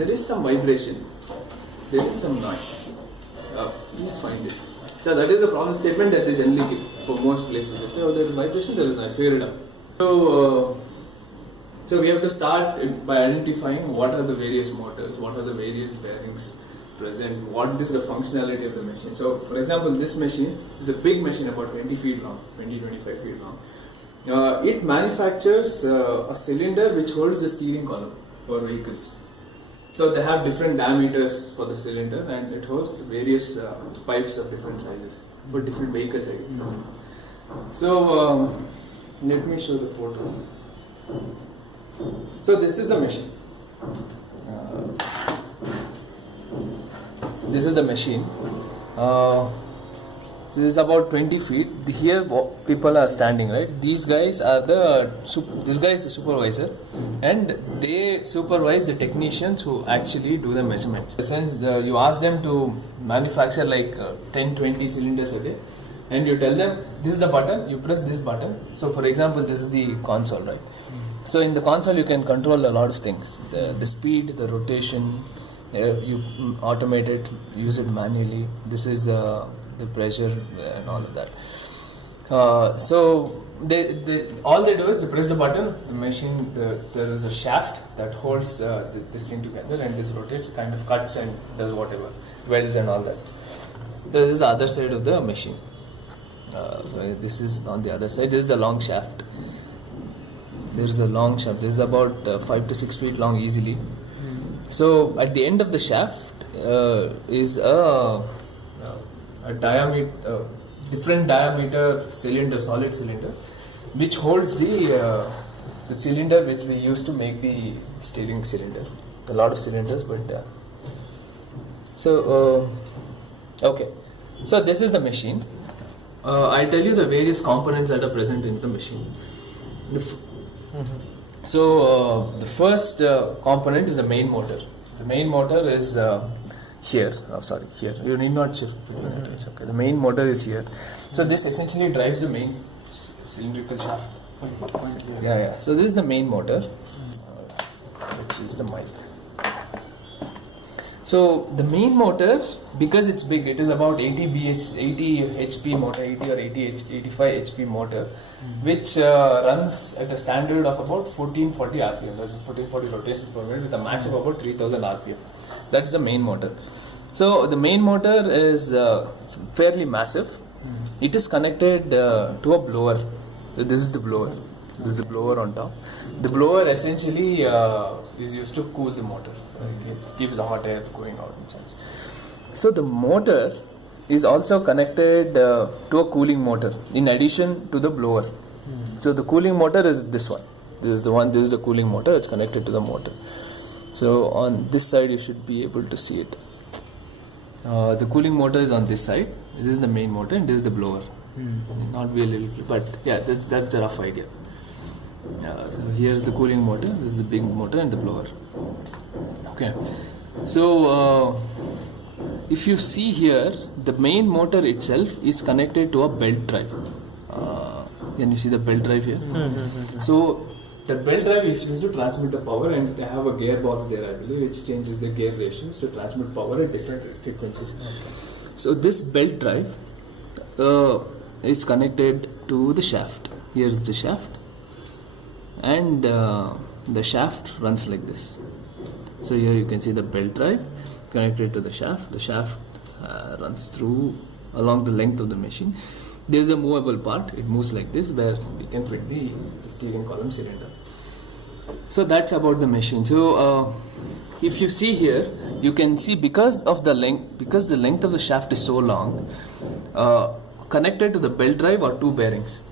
there is some vibration, there is some noise. Please find it. So that is the problem statement that is generally given for most places. They say, oh, there is vibration, there is noise, figure it out. So we have to start by identifying what are the various motors, what are the various bearings present, what is the functionality of the machine. So for example, this machine is a big machine, about 20 feet long, 20-25 feet long. It manufactures a cylinder which holds the steering column for vehicles. So they have different diameters for the cylinder, and it holds various pipes of different sizes for different vehicle sizes. So let me show the photo. So this is the machine. This is the machine. This is about 20 feet. Here people are standing, right? These guys are this guy is the supervisor, and they supervise the technicians who actually do the measurements. In the sense, you ask them to manufacture like 10-20 cylinders a day, and you tell them this is the button, you press this button. So for example, this is the console, right? So in the console you can control a lot of things, the speed, the rotation, you automate it, use it manually. This is the pressure and all of that. So all they do is they press the button, the machine, there is a shaft that holds this thing together, and this rotates, kind of cuts and does whatever, welds and all that. This is the other side of the machine. This is on the other side. This is the long shaft. There is a long shaft. This is about 5 to 6 feet long easily. So at the end of the shaft is a diameter, different diameter cylinder, solid cylinder, which holds the cylinder which we use to make the steering cylinder. A lot of cylinders, but okay. So this is the machine. I'll tell you the various components that are present in the machine. So the first component is the main motor. The main motor is here. Oh, sorry, here. You need not shift. It's okay. The main motor is here. So this essentially drives the main cylindrical shaft. Yeah. So this is the main motor, which is the mic. So the main motor, because it's big, it is about 80 HP motor, 80 or 85 HP motor, which runs at a standard of about 1440 RPM. That's 1440 rotations per minute with a max of about 3000 RPM. That's the main motor. So the main motor is fairly massive. It is connected to a blower. So this is the blower. This is the blower on top. The blower essentially is used to cool the motor. So it keeps the hot air going out and such. So the motor is also connected to a cooling motor in addition to the blower. So the cooling motor is this one. This is the one. This is the cooling motor. It's connected to the motor. So on this side you should be able to see it. The cooling motor is on this side. This is the main motor, and this is the blower. Not be a little, but yeah, that's the rough idea. So here's the cooling motor. This is the big motor and the blower. Okay. So if you see here, the main motor itself is connected to a belt drive. Can you see the belt drive here? So the belt drive is used to transmit the power, and they have a gearbox there, I believe, which changes the gear ratios to transmit power at different frequencies. So this belt drive is connected to the shaft. Here is the shaft, and the shaft runs like this. So here you can see the belt drive connected to the shaft. The shaft runs through along the length of the machine. There is a movable part. It moves like this, where we can fit the steering column cylinder. So that's about the machine. So if you see here, you can see because the length of the shaft is so long, connected to the belt drive are two bearings,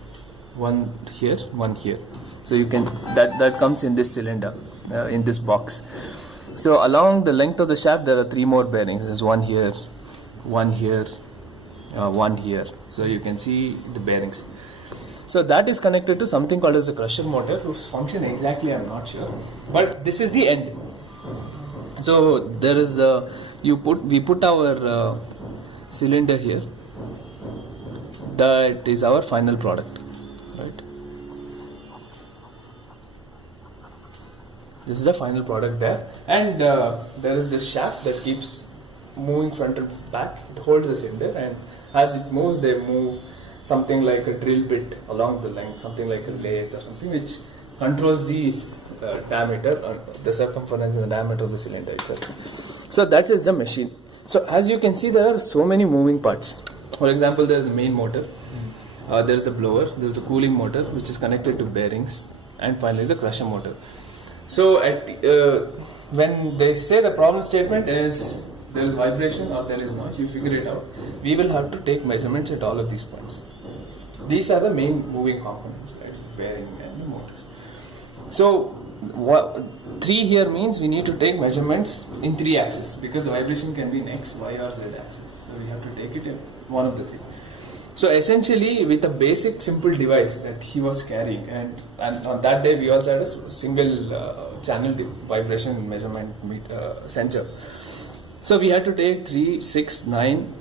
one here, one here. So you can that comes in this cylinder, in this box. So along the length of the shaft there are three more bearings. There's one here, one here, one here. So you can see the bearings. So that is connected to something called as the crusher motor, whose function exactly I'm not sure, but this is the end. So there is we put our cylinder here. That is our final product, right? This is the final product there, and there is this shaft that keeps moving front and back. It holds the cylinder, and as it moves, they move something like a drill bit along the length, something like a lathe or something, which controls the diameter, the circumference and the diameter of the cylinder itself. So that is the machine. So as you can see, there are so many moving parts. For example, there is the main motor, there is the blower, there is the cooling motor, which is connected to bearings, and finally the crusher motor. So when they say the problem statement is there is vibration or there is noise, you figure it out. We will have to take measurements at all of these points. These are the main moving components, right? The bearing and the motors. So 3 here means we need to take measurements in 3 axes, because the vibration can be in X, Y or Z axis. So we have to take it in one of the 3. So essentially, with a basic simple device that he was carrying, and on that day we also had a single channel vibration measurement sensor. So we had to take 3, 6, 9,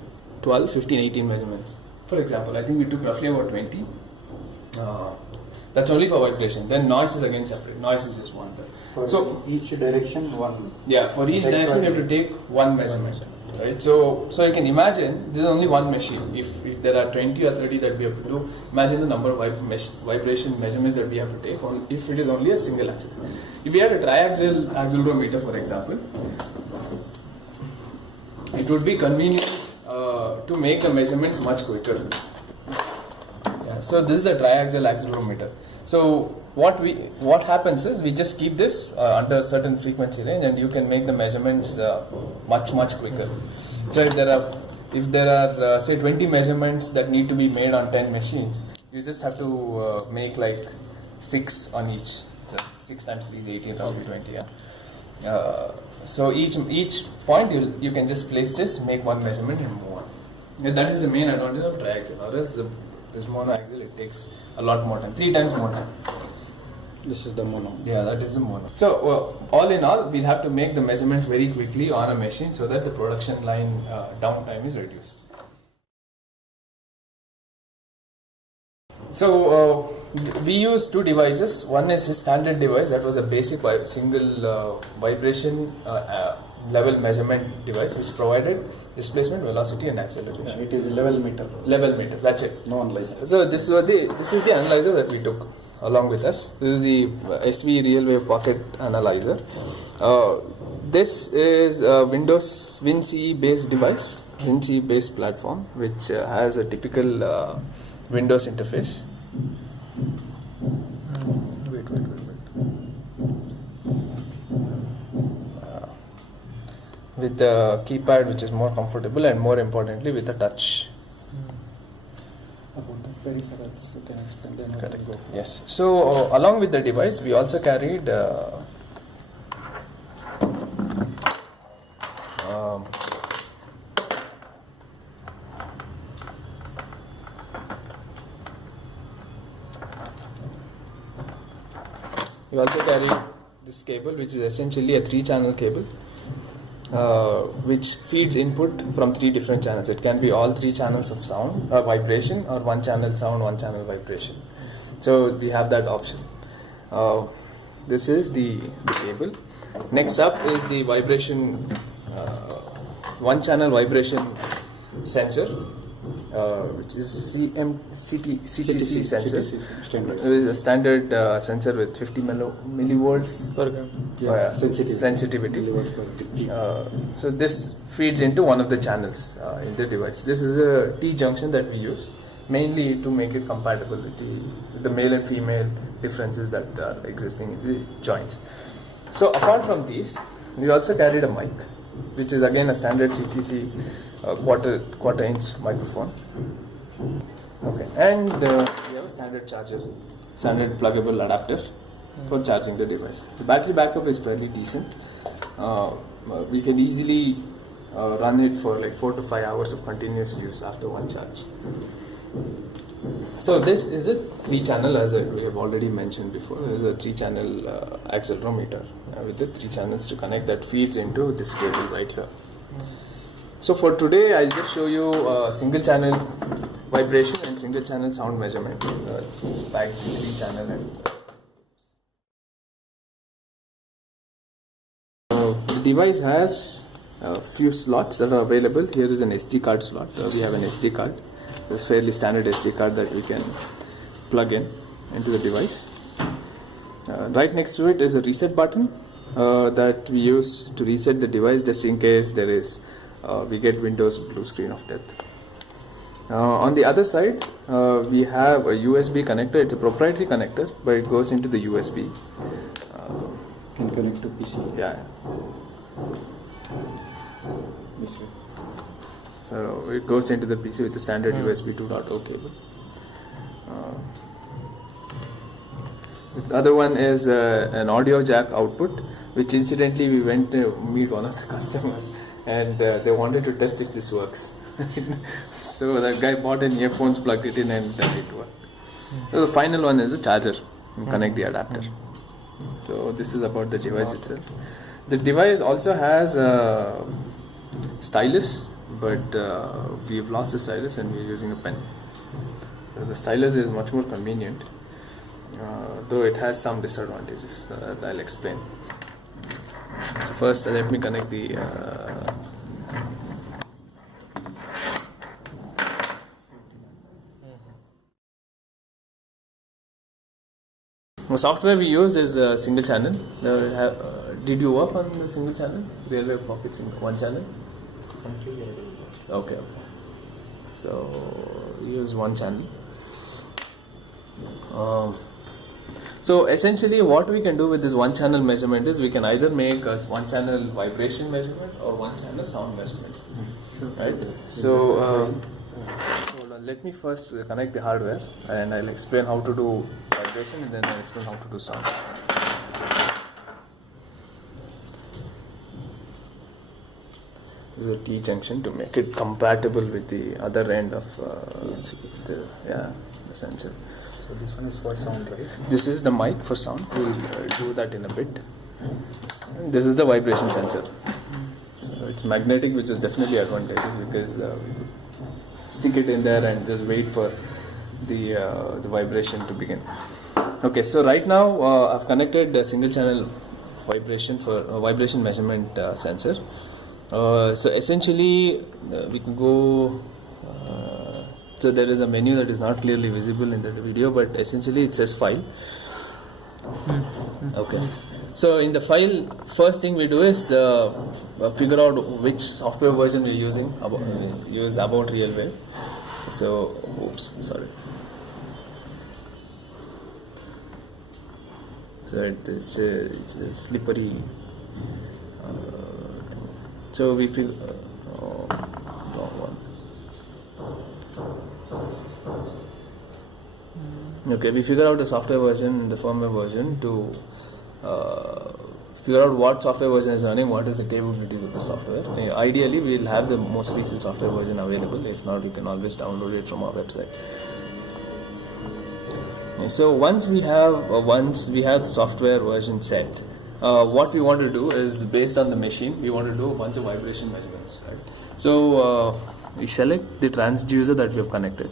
12, 15, 18 measurements. For example, I think we took roughly about 20. That's only for vibration. Then noise is again separate. Noise is just one. So each direction one. Yeah, for each direction you have to take one measurement. Right, so you can imagine this is only one machine. If there are 20 or 30 that we have to do, imagine the number of vibration measurements that we have to take if it is only a single axis. If we had a triaxial accelerometer, for example, it would be convenient to make the measurements much quicker. Yeah, so this is a triaxial accelerometer. So what happens is we just keep this under a certain frequency range, and you can make the measurements much quicker. So if there are say 20 measurements that need to be made on 10 machines, you just have to make like 6 on each. So 6 times 3 is 18, roughly 20. Yeah. So each point you can just place this, make one measurement and move on. Yeah, that is the main advantage of triaxial. Or else this monoaxial, it takes a lot more time, 3 times more time. This is the mono. Yeah, that is the mono. So all in all, we'll have to make the measurements very quickly on a machine so that the production line downtime is reduced. So we use 2 devices. One is his standard device, that was a basic single vibration level measurement device, which provided displacement, velocity and acceleration. Yeah, it is a level meter. Level meter, that's it. No analyzer. So this is the analyzer that we took along with us. This is the SV Realwave Pocket Analyzer. This is a Windows WinCE based device, WinCE based platform, which has a typical Windows interface. Wait. With a keypad which is more comfortable, and more importantly with a touch. About the peripherals, you can explain them. Correct. Yes. So along with the device, we also carried this cable, which is essentially a 3-channel cable, which feeds input from 3 different channels. It can be all 3 channels of sound, vibration, or 1 channel sound, 1 channel vibration. So we have that option. This is the cable. Next up is the vibration, 1 channel vibration sensor, which is CTC sensor. It is a standard sensor with 50 millivolts per sensitivity. So this feeds into one of the channels in the device. This is a T-junction that we use mainly to make it compatible with the male and female differences that are existing in the joints. So apart from these, we also carried a mic, which is again a standard CTC quarter inch microphone. Okay, and we have a standard charger, standard pluggable adapter for charging the device. The battery backup is fairly decent. We can easily run it for like 4 to 5 hours of continuous use after one charge. So this is a 3-channel, as we have already mentioned before. This is a 3-channel accelerometer with the 3 channels to connect, that feeds into this cable right here. So for today, I'll just show you single channel vibration and single channel sound measurement. It's packed 3-channel and device has a few slots that are available. Here is an SD card slot. We have an SD card. It's a fairly standard SD card that we can plug in into the device. Right next to it is a reset button that we use to reset the device just in case there is we get Windows blue screen of death. On the other side, we have a USB connector. It's a proprietary connector, but it goes into the USB. Can connect to PC. Yeah. So it goes into the PC with the standard USB 2.0 cable. The other one is an audio jack output, which incidentally we went to meet one of the customers and they wanted to test if this works. So that guy bought an earphones, plugged it in, and it worked. So the final one is a charger. You connect the adapter. So this is about the device itself. The device also has a stylus, but we've lost the stylus and we're using a pen. So the stylus is much more convenient, though it has some disadvantages that I'll explain. So first, let me connect the the software we use is a single channel. Did you work on the single channel? Realwave Pocket one channel? Okay. So use one channel. So essentially what we can do with this one channel measurement is we can either make a one channel vibration measurement or one channel sound measurement. Right? So hold on, let me first connect the hardware and I'll explain how to do vibration and then I'll explain how to do sound. This is a T junction to make it compatible with the other end of the sensor. So this one is for sound, right? This is the mic for sound. We'll do that in a bit. And this is the vibration sensor. So it's magnetic, which is definitely advantageous because we could stick it in there and just wait for the vibration to begin. Okay, so right now I've connected a single channel vibration for vibration measurement sensor. So essentially we can go. So there is a menu that is not clearly visible in the video, but essentially it says file. Okay. So in the file, first thing we do is figure out which software version we're using. Use about Realwave. So, oops, sorry. So it's a slippery thing. So we figure. Wrong one. Okay, we figure out the software version, the firmware version to figure out what software version is running, what is the capabilities of the software. Ideally, we'll have the most recent software version available. If not, you can always download it from our website. So once we have the software version set, what we want to do is based on the machine, we want to do a bunch of vibration measurements. Right? So we select the transducer that we have connected.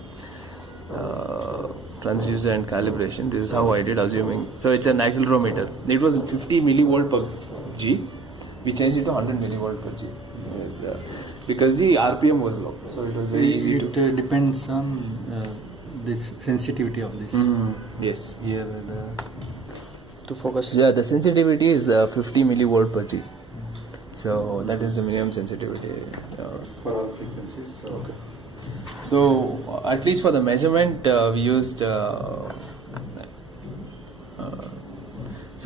Transducer and calibration. This is how I did, assuming. So it's an accelerometer. It was 50 millivolt per G. We changed it to 100 millivolt per G. Because the RPM was low. So it was very easy to. It depends on this sensitivity of this. Yes. Here to focus. Yeah, the sensitivity is 50 millivolt per G. So that is the minimum sensitivity for all frequencies. So. Okay. So at least for the measurement, we used. Before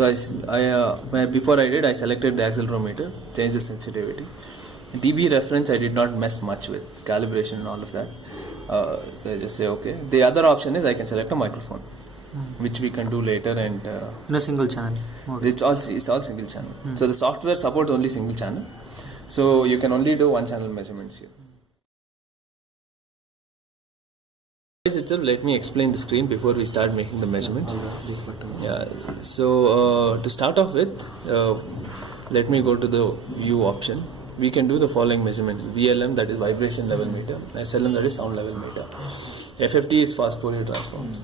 I selected the accelerometer, changed the sensitivity. dB reference, I did not mess much with calibration and all of that. So I just say okay. The other option is I can select a microphone, which we can do later and. In a single channel. It's all single channel. So the software supports only single channel. So you can only do one channel measurements here. Itself, let me explain the screen before we start making the measurements. Yeah. So to start off with, let me go to the view option. We can do the following measurements: VLM, that is vibration level meter; SLM, that is sound level meter; FFT is fast Fourier transforms;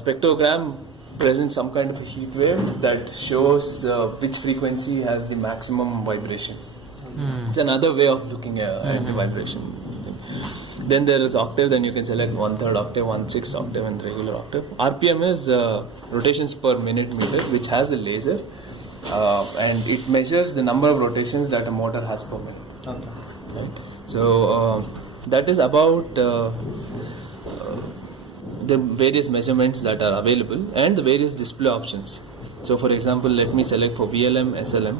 spectrogram, present some kind of a heat wave that shows which frequency has the maximum vibration. It's another way of looking at the vibration. Then there is octave, then you can select 1/3 octave, 1/6 octave and regular octave. RPM is rotations per minute meter, which has a laser and it measures the number of rotations that a motor has per minute. Okay. Right? So that is about the various measurements that are available and the various display options. So for example, let me select for VLM, SLM.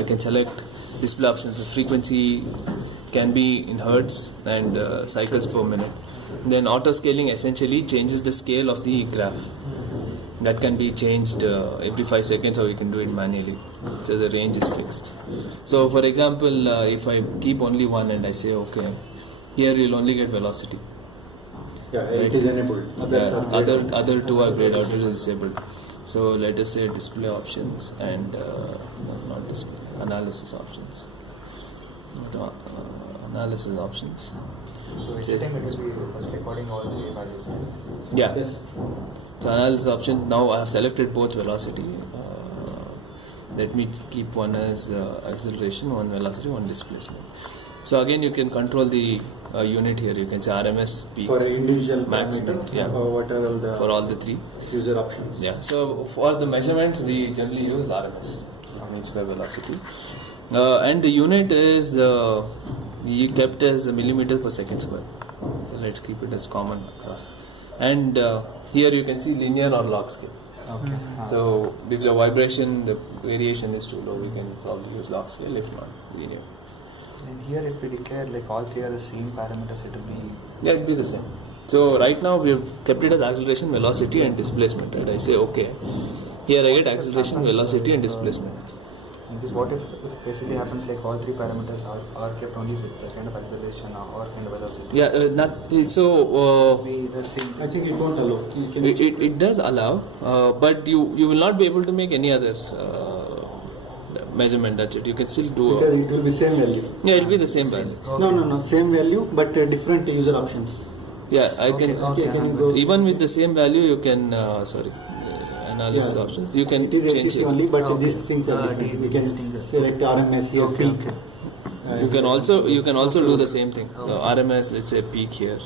I can select display options. The frequency can be in hertz and cycles per minute. Then auto scaling essentially changes the scale of the graph. That can be changed every 5 seconds, or you can do it manually. So the range is fixed. So for example, if I keep only one and I say okay, here you'll only get velocity. Yeah, it is enabled. Yes, other two are grayed out, it is disabled. So let us say display options and not display, analysis options. Analysis options. So every time it will be first recording all the values. Yeah. Yes. So analysis option, now I have selected both velocity. Let me keep one as acceleration, one velocity, one displacement. So again you can control the unit here. You can say RMS, peak, For individual maximum, parameter, yeah. or what are all the for all the three. user options? Yeah. So for the measurements we generally use RMS, means by velocity. And the unit is kept as millimeters per second square. So let's keep it as common across. And here you can see linear or log scale. Okay. So if the vibration, the variation is too low, we can probably use log scale, if not linear. And here if we declare like all three are the same parameters, it will be... Yeah, it'll be the same. So right now we've kept it as acceleration, velocity and displacement. Right? I say okay. Here I get acceleration, velocity and displacement. Because what if basically happens like all three parameters are kept only with the kind of acceleration or kind of velocity? Yeah, so Be the same. I think it won't allow. it does allow, but you will not be able to make any other measurement. That's it. You can still do. Because it will be same value. Yeah, it'll be the same value. Okay. No, same value, but different user options. Yeah, I can. Okay. Can go Even with the same value, you can. Analysis Yeah. options. You can It is change ACC it. only, but Okay. these things are different. You can select RMS here, Okay, peak. okay. You can also do the same thing. RMS, let's say peak here.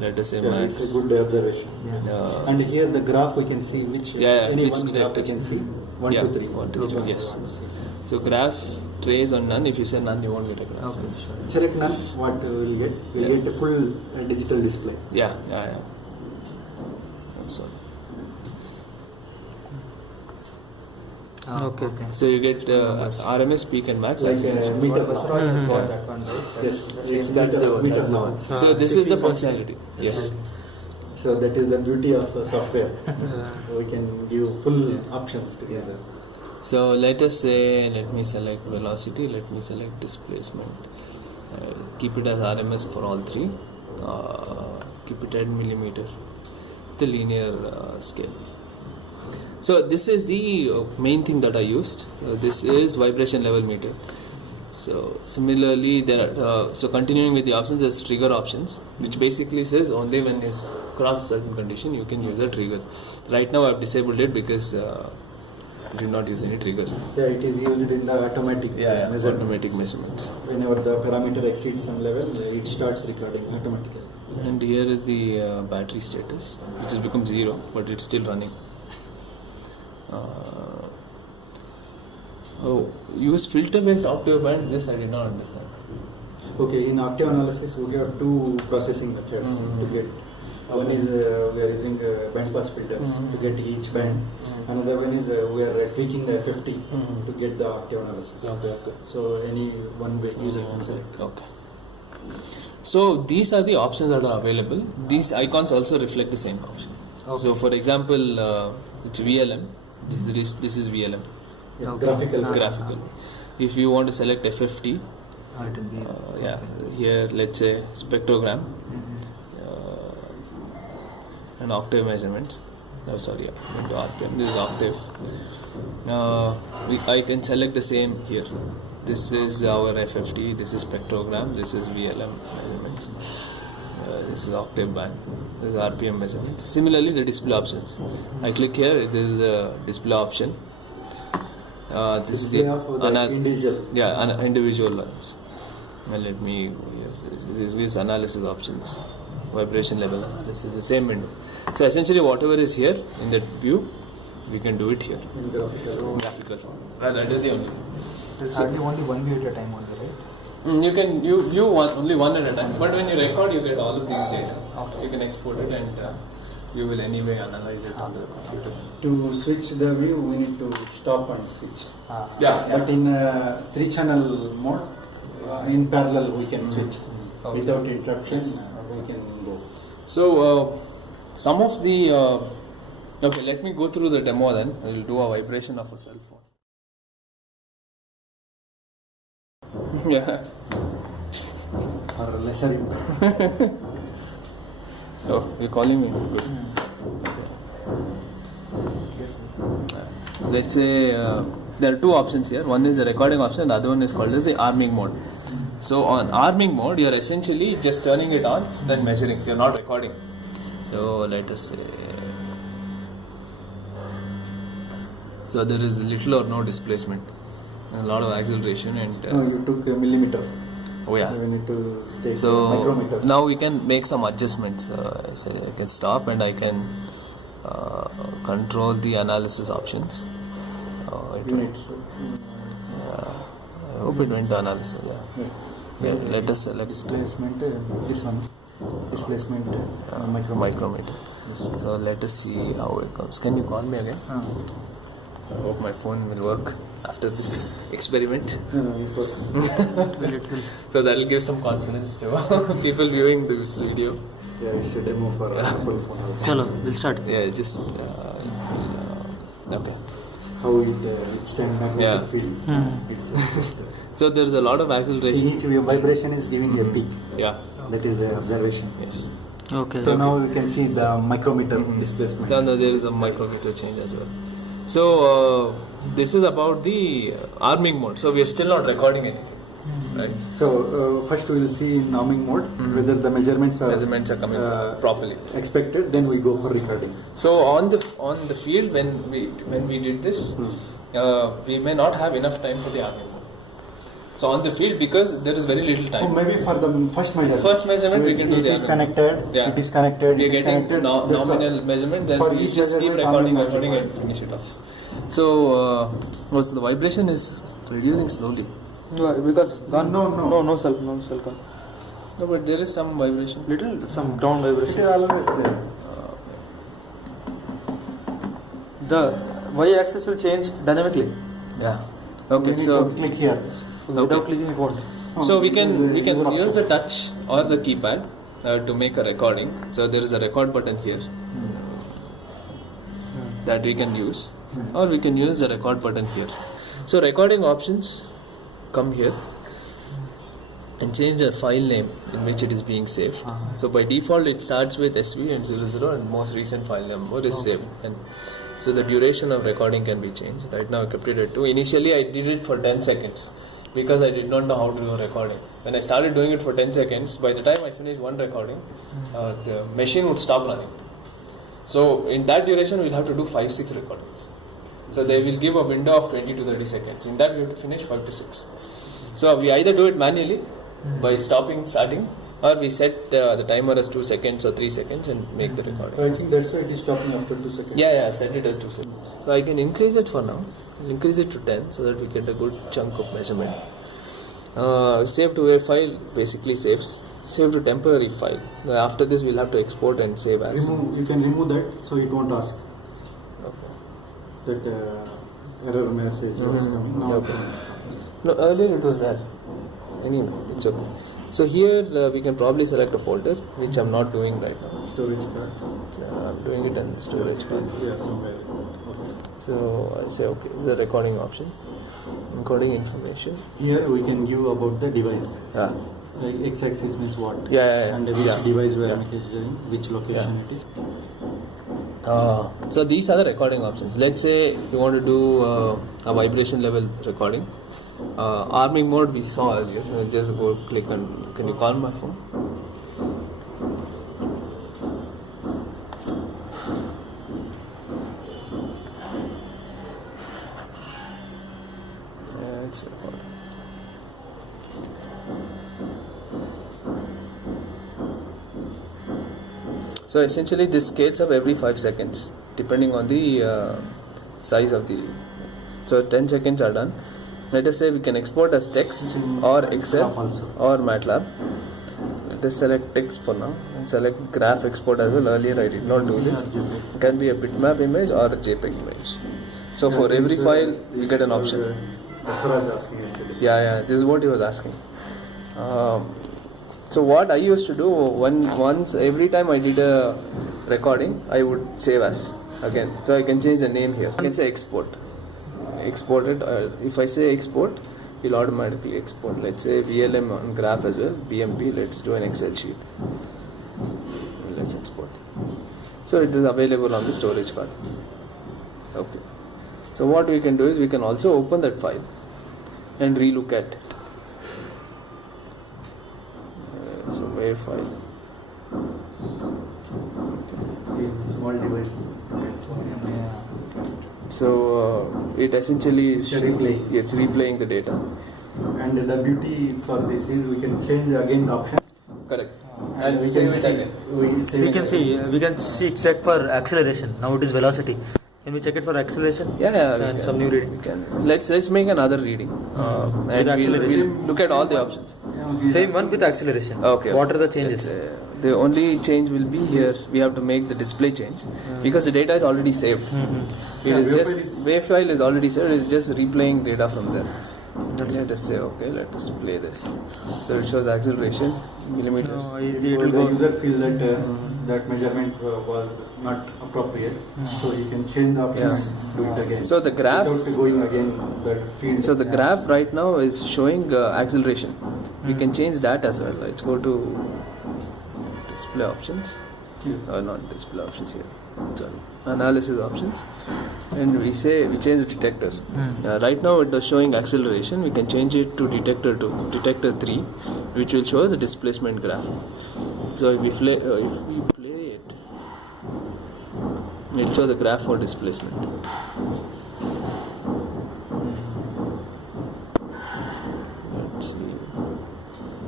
Let us say Yeah, max. it's a good observation. Yeah. And here the graph we can see which any which one graph we can see. 1, 2, 3. 1, 2, 3. Yes. So graph, trace or none. If you say none, you won't get a graph. Okay. Select none. What we'll get? We'll get a full digital display. Yeah. I'm sorry. Okay. So you get RMS, peak and max. Like acceleration. meter. First of all, just got that one, right? Yes, That's the it's same. That's the one. meter That's the now. one. So this is the 16%. functionality. Yes. So that is the beauty of software. We can give full options to user. So let us say, let me select velocity, let me select displacement. Keep it as RMS for all three. Keep it at millimeter, the linear scale. So this is the main thing that I used. This is vibration level meter. So similarly, so continuing with the options, there's trigger options, which basically says only when it's cross a certain condition you can use a trigger. Right now I've disabled it because I did not use any trigger. Yeah, it is used in the automatic measurement. Automatic measurements. Whenever the parameter exceeds some level, it starts recording automatically. And here is the battery status, which has become 0, but it's still running. Use filter-based octave bands. This I did not understand. Okay, in octave analysis, we have two processing methods to get. One is we are using band pass filters to get each band. Another one is we are tweaking the FFT to get the octave analysis. Okay. So any one way user can select. Okay. So these are the options that are available. These icons also reflect the same option. Okay. So for example, it's VLM. This is VLM. Yeah, Okay. graphical. If you want to select FFT, It will be. here let's say spectrogram and octave measurements. Into RPM. This is octave. I can select the same here. This is our FFT. This is spectrogram. This is VLM measurements. This is octave band. This is RPM measurement. Similarly, the display options. I click here. This is the display option. This Display is of the individual. Yeah, individual lines. And let me go here. This is analysis options. Vibration level. This is the same window. So essentially, whatever is here in that view, we can do it here. In Graphical form. That is the only thing. It's hardly only one view at a time only, right? You can view only one at a time, but when you record, you get all of these data. Okay. You can export it, and you will anyway analyze it on the computer. To switch the view, we need to stop and switch. Yeah. But in 3-channel mode, in parallel, we can switch without interruptions. We can go. So some of the okay, let me go through the demo then. I will do a vibration of a cell phone. Yeah. For lesser impact. Oh, you're calling me? Good. Let's say there are two options here. One is the recording option, the other one is called as the arming mode. So on arming mode, you are essentially just turning it on, then measuring. You're not recording. So let us say. So there is little or no displacement, and a lot of acceleration, and No, you took a millimeter. oh yeah. We need to take So micrometer. now we can make some adjustments. Say I can stop and I can control the analysis options. Units. I hope it went to analysis. Yeah. Let us select Displacement, this one. Displacement, micrometer. So let us see how it comes. Can you call me again? I hope my phone will work after this experiment. It works. So that will give some confidence to people viewing this video. Yeah, it's a demo for Apple phone also. Chalo, we'll start. Yeah, just okay. How it stand magnetic Yeah. field. It's So there is a lot of so acceleration. each vibration is giving a peak. Yeah. That is a observation. Yes. Okay. So now you can see the micrometer displacement. No, there is a micrometer change as well. So this is about the arming mode. So we are still not recording anything, right? So first we will see in arming mode whether the measurements are Coming properly. expected. Then we go for recording. So on the field when we did this, we may not have enough time for the arming mode. So on the field, because there is very little Oh, time. maybe for the first measurement. First measurement we can do it the is arming mode. connected. Yeah. It is connected. We are it is getting connected. That's nominal all. measurement, then For we each just keep measurement, recording and finish it off. So, so the vibration is reducing slowly. Because No. cell call. No, but there is some vibration. Little some ground It vibration. is always there. The y-axis will change dynamically. Yeah. We Okay. need So to click here. Without clicking it won't. so we It can is a user use the option. touch or the keypad to make a recording. So there is a record button here that we can use, or we can use the record button here. So recording options come here and change the file name in which it is being saved. So by default it starts with SV and 00 and most recent file number is saved, and so the duration of recording can be changed. Right now I kept it at 2. Initially I did it for 10 seconds because I did not know how to do a recording. When I started doing it for 10 seconds, by the time I finished one recording, the machine would stop running. So in that duration we'll have to do 5-6 recordings. So they will give a window of 20 to 30 seconds. In that we have to finish 5 to 6. So we either do it manually by starting, or we set the timer as 2 seconds or 3 seconds and make the recording. So I think that's why it is stopping after 2 seconds. Yeah, I've set it at 2 seconds. So I can increase it for now. I'll increase it to 10 so that we get a good chunk of measurement. Save to a file basically saves. Save to temporary file. After this we'll have to export and save as. You can remove that so it won't ask Okay. that error message was coming. Now Okay. No, earlier it was there. Anyway, it's okay. So here we can probably select a folder, which I'm not doing right now. storage card. I'm doing it in storage card. Yeah, somewhere. Okay. So I say okay, this is the recording option. Encoding information. Here we can give about the device. Yeah. Like x-axis means what? Yeah. And which Yeah. device we are Yeah. measuring, which location it is. So these are the recording options. Let's say you want to do a vibration level recording. Arming mode we saw earlier. So just go click on. Can you call my phone? So essentially this scales up every 5 seconds depending on the size of the. So 10 seconds are done. Let us say we can export as text or Excel or Matlab. Let us select text for now and select graph export as well. Earlier I did not do this. It can be a bitmap image or a JPEG image. So for every file you get an option. Yeah, this is what he was asking. So what I used to do once every time I did a recording, I would save as again. So I can change the name here. I can say export. Exported. If I say export, it'll automatically export. Let's say VLM on graph as well. BMP. Let's do an Excel sheet. Let's export. So it is available on the storage card. Okay. So what we can do is we can also open that file and relook at it. It's a WAV file. Small device. So it essentially it's replaying the data. And the beauty for this is we can change again the option. Correct. And we can see again. We can check for acceleration. Now it is velocity. Can we check it for acceleration? Yeah. Some new reading. Let's make another reading. And we'll look at all the options. Same one with acceleration. Okay. What are the changes? The only change will be here. We have to make the display change because the data is already saved. It is just WAV file is already saved. It's just replaying data from there. Let us say okay. Let us play this. So it shows acceleration millimeters. No, it will go. The user feel that that measurement was not appropriate, so you can change the option and do it again. So the graph without going again that field. So the graph right now is showing acceleration. We can change that as well. Let's go to display options. Not display options here. Sorry. Analysis options, and we change the detector. Right now it is showing acceleration. We can change it to detector 3, which will show the displacement graph. So if we play it, it will show the graph for displacement. Let's see.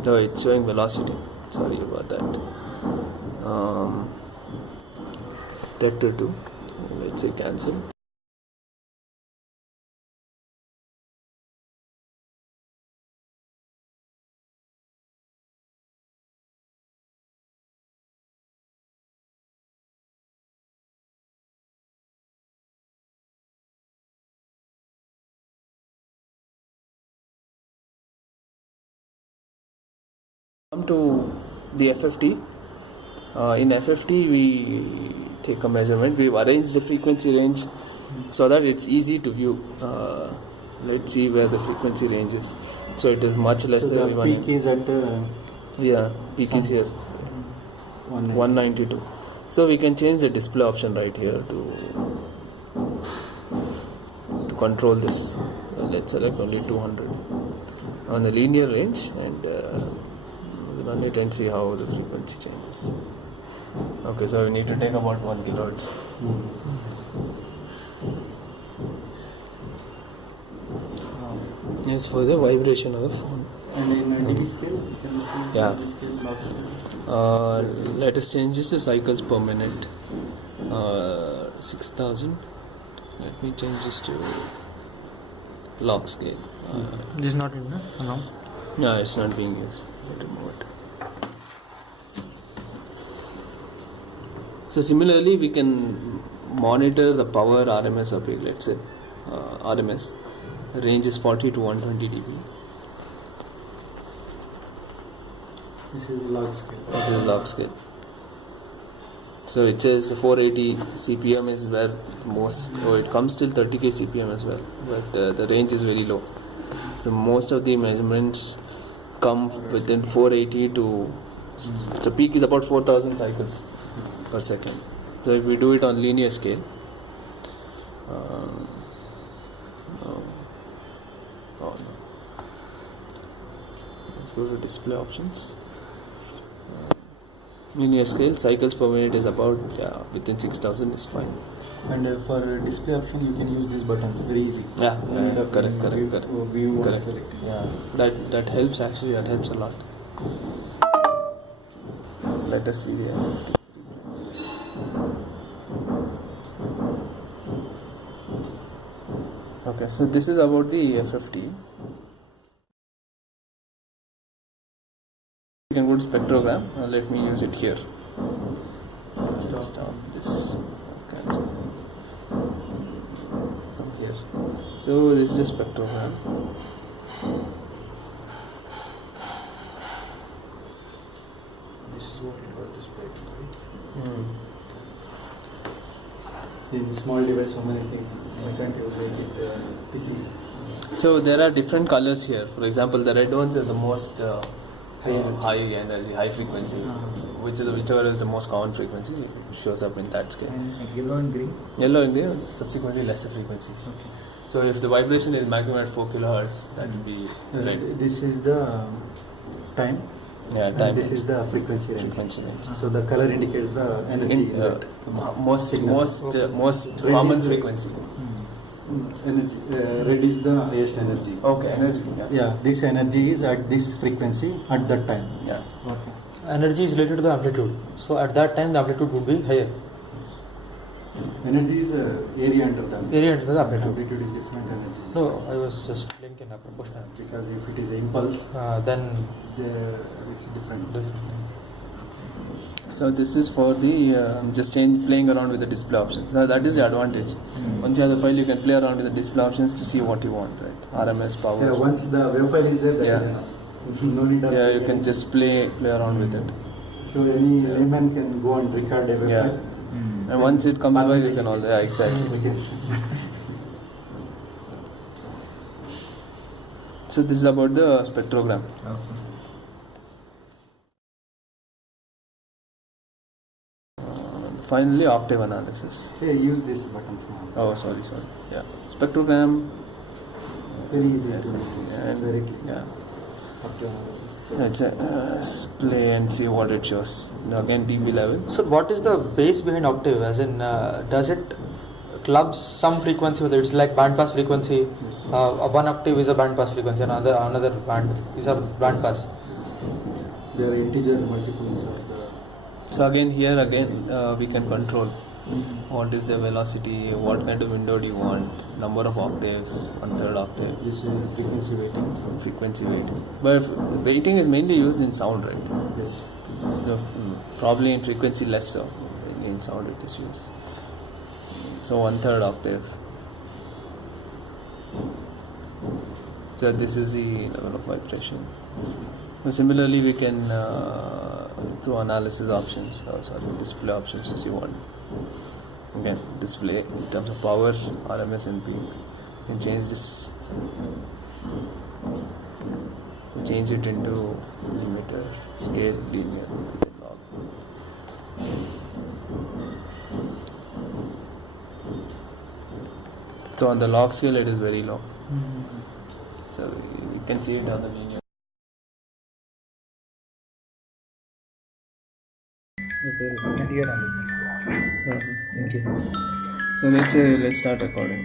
No, it's showing velocity. Sorry about that. Detector 2. Let's say cancel. Come to the FFT. In FFT we take a measurement. We've arranged the frequency range so that it's easy to view. Let's see where the frequency range is. So it is much lesser. So the peak is at peak is here 192. So we can change the display option right here to control this. Let's select only 200 on the linear range and run it and see how the frequency changes. Okay, so we need to take about 1 kilohertz. Yes, for the vibration of the phone. And in dB scale, can you see dB scale, log scale? Let us change this to cycles per minute. 6000. Let me change this to log scale. This is not in the no? No, it's not being used. Let me remove it. So similarly, we can monitor the power RMS of it. Let's say RMS range is 40 to 120 dB. This is log scale. This is log scale. So it says 480 CPM is where most. Oh, it comes till 30k CPM as well, but the range is very low. So most of the measurements come within 480 to. The peak is about 4000 cycles per second. So if we do it on linear scale, let's go to display options. Linear scale, cycles per minute is about within 6000 is fine. And for display option, you can use these buttons very easy. Correct. View Correct. select. That helps actually. That helps a lot. Let us see the NFT. Okay, so this is about the FFT. You can go to spectrogram. Let me use it here. Stop this. Cancel. Come here. So this is just spectrogram. This is what it got displayed, right? In small device, so many things. Why can't you make it PC? So there are different colors here. For example, the red ones are the most High energy. high frequency, whichever is the most common frequency shows up in that scale. And yellow and green? Yellow and green subsequently lesser frequencies. Okay. So if the vibration is maximum at 4 kilohertz, that will be red. This is the time. Yeah, And time this range. is the frequency range. Frequency range. So the color indicates the energy. In, in that. most Signal. most Red common is, frequency. Energy. Red is the highest energy. Okay, energy. Yeah, this energy is at this frequency at that time. Yeah. Okay. Energy is related to the amplitude. So at that time the amplitude would be higher. Energy is area under the Area under the amplitude. amplitude is different energy. No, I was just linking a proportional. Because if it is impulse, Then it's different. So this is for the just playing around with the display options. Now that is the advantage. Once you have the file, you can play around with the display options to see what you want, right? RMS power. Yeah, once the wave file is there, that Yeah. is enough. No need of Yeah, you can just play around with it. So any So- layman can go and record a wave Yeah. file. And once it comes back, you can all exactly. Okay. So this is about the spectrogram. Okay. Finally, octave analysis. Hey, use this button. Oh, sorry. Yeah, spectrogram. Very easy to use. And Very clear. yeah. Octave analysis. Let's play and see what it shows. Now again, dB level. So what is the base behind octave? As in, does it clubs some frequency? Whether it's like band pass frequency, one octave is a band pass frequency, another band is a band pass. There are integer multiples of the. So again, we can control what is the velocity, what kind of window do you want, number of octaves, 1/3 octave, This is frequency weighting. frequency weighting. But weighting is mainly used in sound, right? Yes. So, probably in frequency less so. In sound it is used. So 1/3 octave. So this is the level of vibration. Similarly, we can through analysis options, display options to see what. Again, display in terms of power, RMS and peak. You can change this. Change it into millimeter, scale, linear, log. So on the log scale, it is very low. So you can see it on the linear. And here only. Thank you. So let's start recording.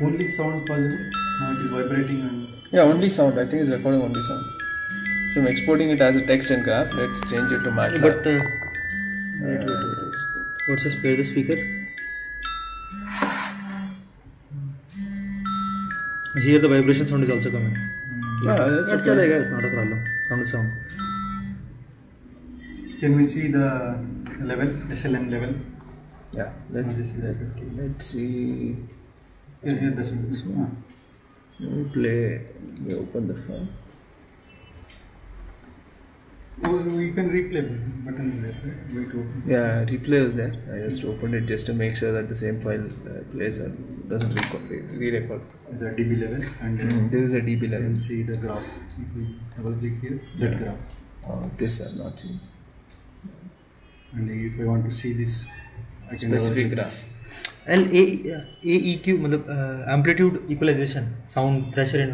Only sound possible. Now it is vibrating and. Yeah, only sound. I think it's recording only sound. So I'm exporting it as a text and graph. Let's change it to Matlab. But Wait. what's where's the speaker? Here the vibration sound is also coming. Yeah, that's Not okay. chalega, it's not a problem. Sound. Can we see the level, SLM level? Yeah. This is F50. Let's see. Yeah, this is one. We play. We open the file. Oh, you can replay button is there, right? Way to open. Yeah, replay is there. I just opened it just to make sure that the same file plays or doesn't re-record. The dB level and This is a dB you level. can see the graph. If we double click here, that graph. This I'm not seeing. And if I want to see this, I can Specific double click graph. this. AEQ मतलब amplitude equalization sound pressure in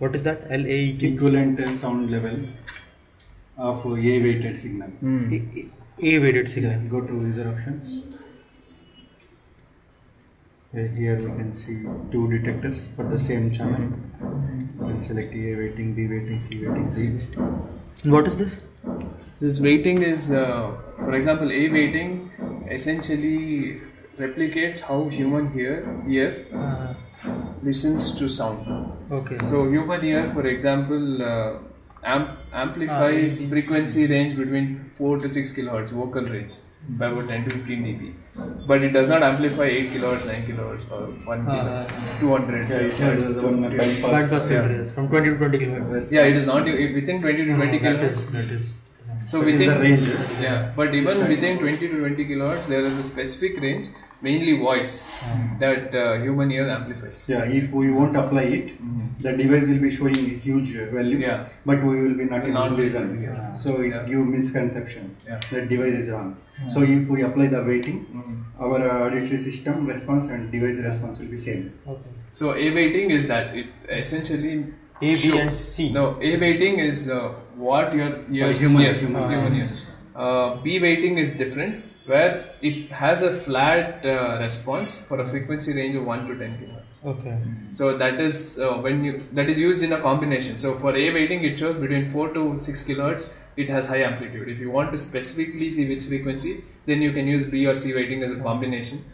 what is that? LAEQ Equivalent sound level of A weighted signal. A weighted Yeah, signal. go to user options. Here we can see two detectors for the same channel. You can select A weighting, B weighting, C weighting, C weighting. What is this? This weighting is, for example, A weighting essentially replicates how human ear listens to sound. Okay. So human ear, for example, amplifies frequency range between 4 to 6 kilohertz vocal range by about 10 to 15 dB, but it does not amplify 8 kilohertz, 9 kilohertz, or 1 kilohertz, 200. Yeah, it has one band pass. Filter from 20 to 20 kilohertz. Yeah, it is not within 20 to 20 kilohertz. That is. So That is within the range. yeah, but even within 20 to 20 kilohertz, there is a specific range, mainly voice, that human ear amplifies. Yeah, if we won't apply it, the device will be showing a huge value, Yeah. but we will be not able Not to listen. able to hear. So it Yeah. gives misconception Yeah. that device is on. So if we apply the weighting, our auditory system response and device response will be same. Okay. So A weighting is that it essentially A, B, and C. No, A weighting is what your ears human- hear. human ears. B weighting is different, where it has a flat response for a frequency range of 1 to 10 kilohertz. Okay. So that is that is used in a combination. So for A weighting, it shows between 4 to 6 kilohertz. It has high amplitude. If you want to specifically see which frequency, then you can use B or C weighting as a combination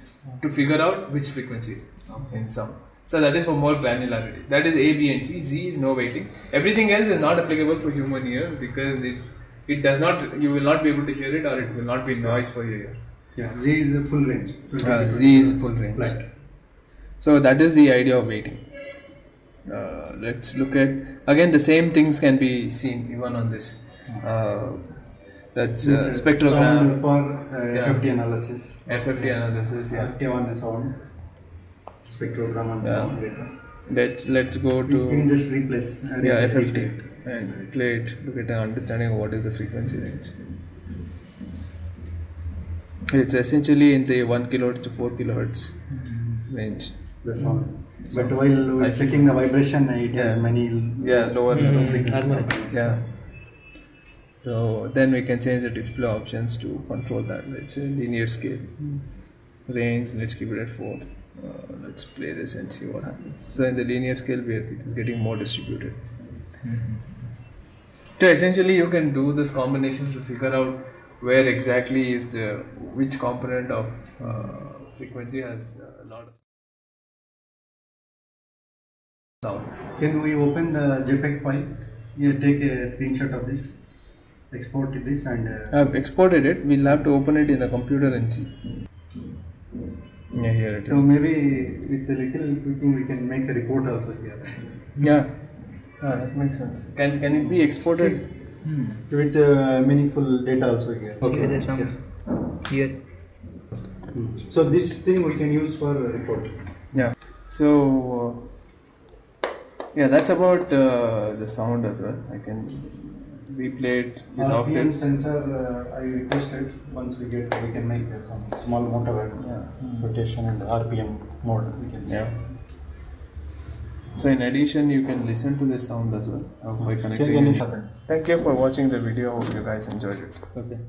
to figure out which frequencies in some. So that is for more granularity. That is A, B, and C. Z is no weighting. Everything else is not applicable for human ears because it does not. You will not be able to hear it, or it will not be noise for your ear. Yeah, Z is a full range. Z is full range. Flat. So that is the idea of weighting. Let's look at again. The same things can be seen even on this. That's Sound spectrograph, for Yeah. FFT analysis. FFT analysis. Yeah. Active on the sound. Spectrogram on Yeah. sound data. Let's go You can to just replace. FFT and play it to get an understanding of what is the frequency range. It's essentially in the 1 kilohertz to 4 kilohertz range. The sound. But while we're checking the vibration, it Yeah. has many Lower level frequency. harmonics. Yeah. So then we can change the display options to control that. Let's say linear scale, range. Let's keep it at 4. Let's play this and see what happens. So in the linear scale, it is getting more distributed. So essentially, you can do this combinations to figure out where exactly is which component of frequency has a lot of sound. Can we open the JPEG file? Yeah, take a screenshot of this, export this, and I've exported it. We'll have to open it in the computer and see. Yeah, here it so is. maybe with a little tweaking we can make a report also here. Yeah, that makes sense. Can it be exported? With meaningful data also here. Okay. There's some here. So this thing we can use for a report. Yeah. So that's about the sound as well. I can replay it with RPM octaves. sensor I requested. Once we get, we can make some small motor and rotation and RPM mode. We can see. Yeah. So in addition, you can listen to this sound as well by connecting. Can you it. Thank you for watching the video. Hope you guys enjoyed it. Okay.